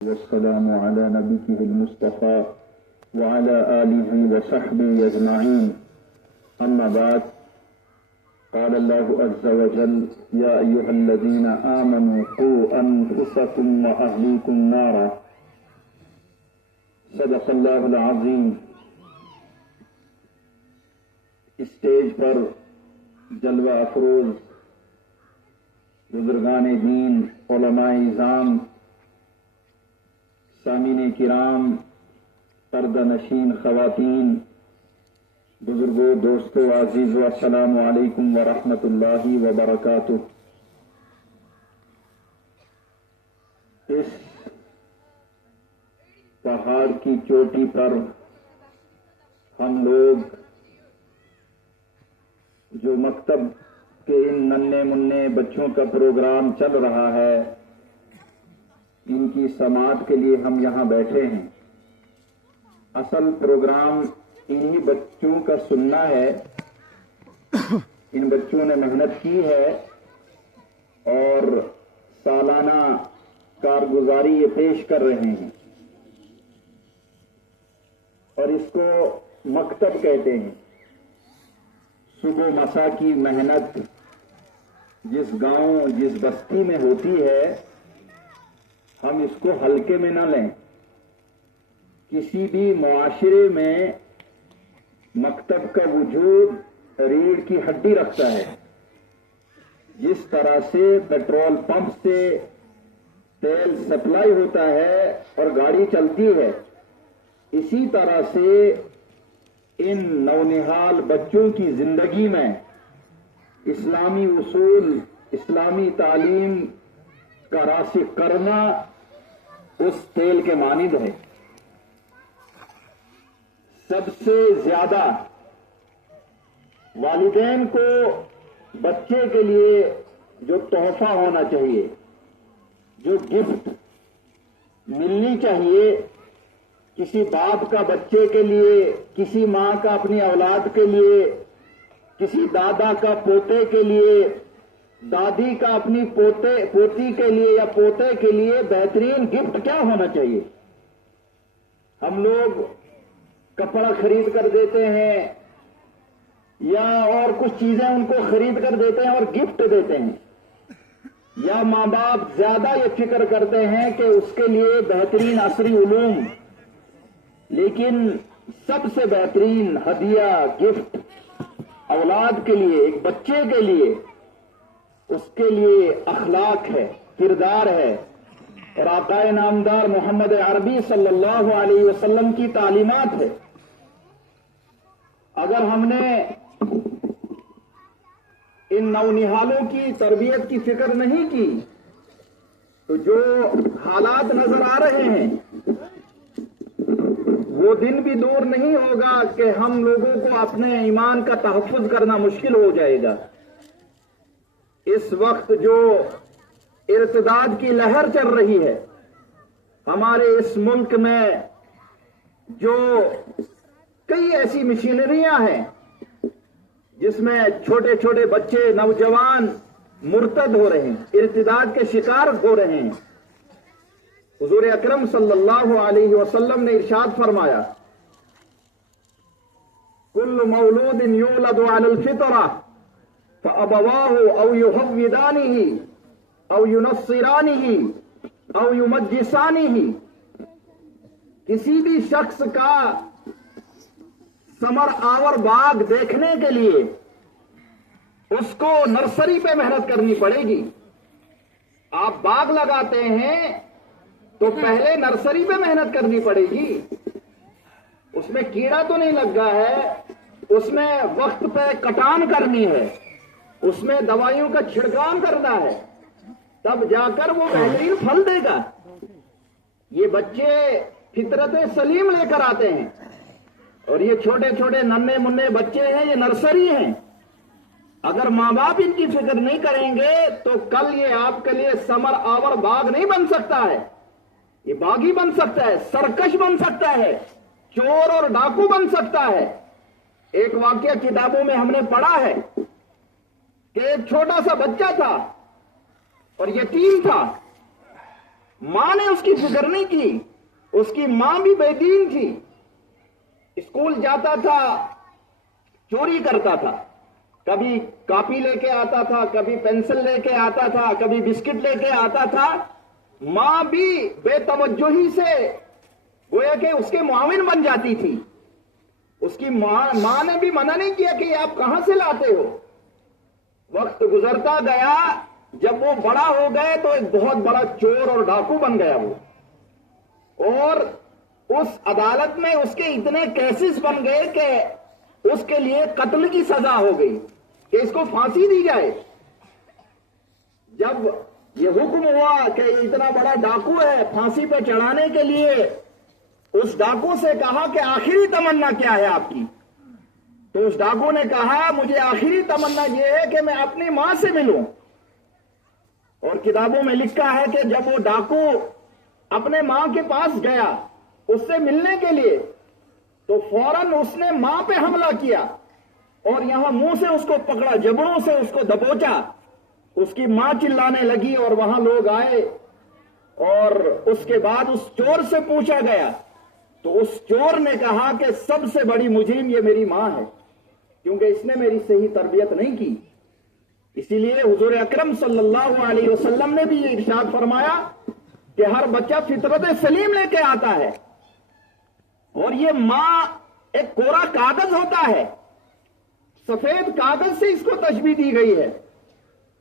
والسلام على نبيه المصطفى وعلى آله وصحبه أجمعين. أما بعد، قال الله عز وجل: يا أيها الذين آمنوا قوا أنفسكم وأهليكم نارا. صدق اللہ العظیم. اسٹیج پر جلوہ افروز بزرگان دین، علماء اعظام، سامعین کرام، پردہ نشین خواتین، بزرگوں، دوستوں، عزیزو، السلام علیکم ورحمۃ اللہ وبرکاتہ. اس پہاڑ کی چوٹی پر ہم لوگ جو مکتب کے ان ننھے منھے بچوں کا پروگرام چل رہا ہے، ان کی سماعت کے لیے ہم یہاں بیٹھے ہیں. اصل پروگرام انہی بچوں کا سننا ہے. ان بچوں نے محنت کی ہے اور سالانہ کارگزاری یہ پیش کر رہے ہیں، اور اس کو مکتب کہتے ہیں. صبح مسا کی محنت جس گاؤں، جس بستی میں ہوتی ہے، ہم اس کو ہلکے میں نہ لیں. کسی بھی معاشرے میں مکتب کا وجود ریڑھ کی ہڈی رکھتا ہے. جس طرح سے پیٹرول پمپ سے تیل سپلائی ہوتا ہے اور گاڑی چلتی ہے، اسی طرح سے ان نونہال بچوں کی زندگی میں اسلامی اصول، اسلامی تعلیم کا راسخ کرنا اس تیل کے مانند ہے. سب سے زیادہ والدین کو بچے کے لیے جو تحفہ ہونا چاہیے، جو گفٹ ملنی چاہیے، کسی باپ کا بچے کے لیے، کسی ماں کا اپنی اولاد کے لیے، کسی دادا کا پوتے کے لیے، دادی کا اپنی پوتی کے لیے یا پوتے کے لیے بہترین گفٹ کیا ہونا چاہیے؟ ہم لوگ کپڑا خرید کر دیتے ہیں یا اور کچھ چیزیں ان کو خرید کر دیتے ہیں اور گفٹ دیتے ہیں، یا ماں باپ زیادہ یہ فکر کرتے ہیں کہ اس کے لیے بہترین عصری علوم. لیکن سب سے بہترین ہدیہ، گفٹ اولاد کے لیے، ایک بچے کے لیے، اس کے لیے اخلاق ہے، کردار ہے، اور آقا نامدار محمد عربی صلی اللہ علیہ وسلم کی تعلیمات ہے. اگر ہم نے ان نونہالوں کی تربیت کی فکر نہیں کی تو جو حالات نظر آ رہے ہیں، وہ دن بھی دور نہیں ہوگا کہ ہم لوگوں کو اپنے ایمان کا تحفظ کرنا مشکل ہو جائے گا. اس وقت جو ارتداد کی لہر چل رہی ہے ہمارے اس ملک میں، جو کئی ایسی مشینریاں ہیں جس میں چھوٹے چھوٹے بچے، نوجوان مرتد ہو رہے ہیں، ارتداد کے شکار ہو رہے ہیں. حضور اکرم صلی اللہ علیہ وسلم نے ارشاد فرمایا: کل مولود یولد علی الفطرہ فابواہ او یہودانہ او ینصرانہ او یمجسانہ. کسی بھی شخص کا ثمر آور باغ دیکھنے کے لیے اس کو نرسری پہ محنت کرنی پڑے گی. آپ باغ لگاتے ہیں تو پہلے نرسری پہ محنت کرنی پڑے گی. اس میں کیڑا تو نہیں لگا ہے، اس میں وقت پہ کٹان کرنی ہے، اس میں دوائیوں کا چھڑکاؤ کرنا ہے، تب جا کر وہ بہترین پھل دے گا. یہ بچے فطرت سلیم لے کر آتے ہیں، اور یہ چھوٹے چھوٹے ننھے منھے بچے ہیں، یہ نرسری ہیں. اگر ماں باپ ان کی فکر نہیں کریں گے تو کل یہ آپ کے لیے ثمر آور باغ نہیں بن سکتا ہے. یہ باغی بن سکتا ہے، سرکش بن سکتا ہے، چور اور ڈاکو بن سکتا ہے. ایک واقعہ کتابوں میں ہم نے پڑھا ہے کہ ایک چھوٹا سا بچہ تھا اور یتیم تھا. ماں نے اس کی فکر نہیں کی. اس کی ماں بھی بے دین تھی. اسکول جاتا تھا، چوری کرتا تھا، کبھی کاپی لے کے آتا تھا، کبھی پینسل لے کے آتا تھا، کبھی بسکٹ لے کے آتا تھا. ماں بھی بے توجہی سے گویا کہ اس کے معاون بن جاتی تھی. اس کی ماں نے بھی منع نہیں کیا کہ یہ آپ کہاں سے لاتے ہو. وقت گزرتا گیا، جب وہ بڑا ہو گئے تو ایک بہت بڑا چور اور ڈاکو بن گیا وہ. اور اس عدالت میں اس کے اتنے کیسز بن گئے کہ اس کے لیے قتل کی سزا ہو گئی کہ اس کو پھانسی دی جائے. جب یہ حکم ہوا کہ اتنا بڑا ڈاکو ہے، پھانسی پہ چڑھانے کے لیے اس ڈاکو سے کہا کہ آخری تمنا کیا ہے آپ کی؟ تو اس ڈاکو نے کہا مجھے آخری تمنا یہ ہے کہ میں اپنی ماں سے ملوں. اور کتابوں میں لکھا ہے کہ جب وہ ڈاکو اپنے ماں کے پاس گیا اس سے ملنے کے لیے تو فوراً اس نے ماں پہ حملہ کیا اور یہاں منہ سے اس کو پکڑا، جبڑوں سے اس کو دبوچا. اس کی ماں چلانے لگی اور وہاں لوگ آئے اور اس کے بعد اس چور سے پوچھا گیا تو اس چور نے کہا کہ سب سے بڑی مجرم یہ میری ماں ہے کیونکہ اس نے میری صحیح تربیت نہیں کی. اسی لیے حضور اکرم صلی اللہ علیہ وسلم نے بھی یہ ارشاد فرمایا کہ ہر بچہ فطرت سلیم لے کے آتا ہے اور یہ ماں ایک کوڑا کاغذ ہوتا ہے، سفید کاغذ سے اس کو تشبیہ دی گئی ہے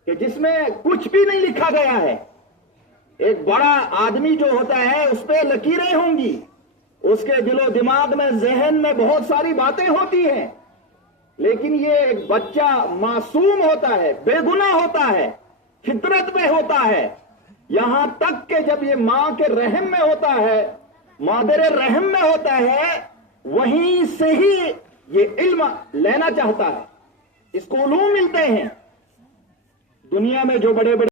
کہ جس میں کچھ بھی نہیں لکھا گیا ہے. ایک بڑا آدمی جو ہوتا ہے اس پہ لکیریں ہوں گی، اس کے دل و دماغ میں، ذہن میں بہت ساری باتیں ہوتی ہیں، لیکن یہ ایک بچہ معصوم ہوتا ہے، بے گناہ ہوتا ہے، فطرت پہ ہوتا ہے. یہاں تک کہ جب یہ ماں کے رحم میں ہوتا ہے، مادر رحم میں ہوتا ہے، وہیں سے ہی یہ علم لینا چاہتا ہے. اس کو علوم ملتے ہیں. دنیا میں جو بڑے بڑے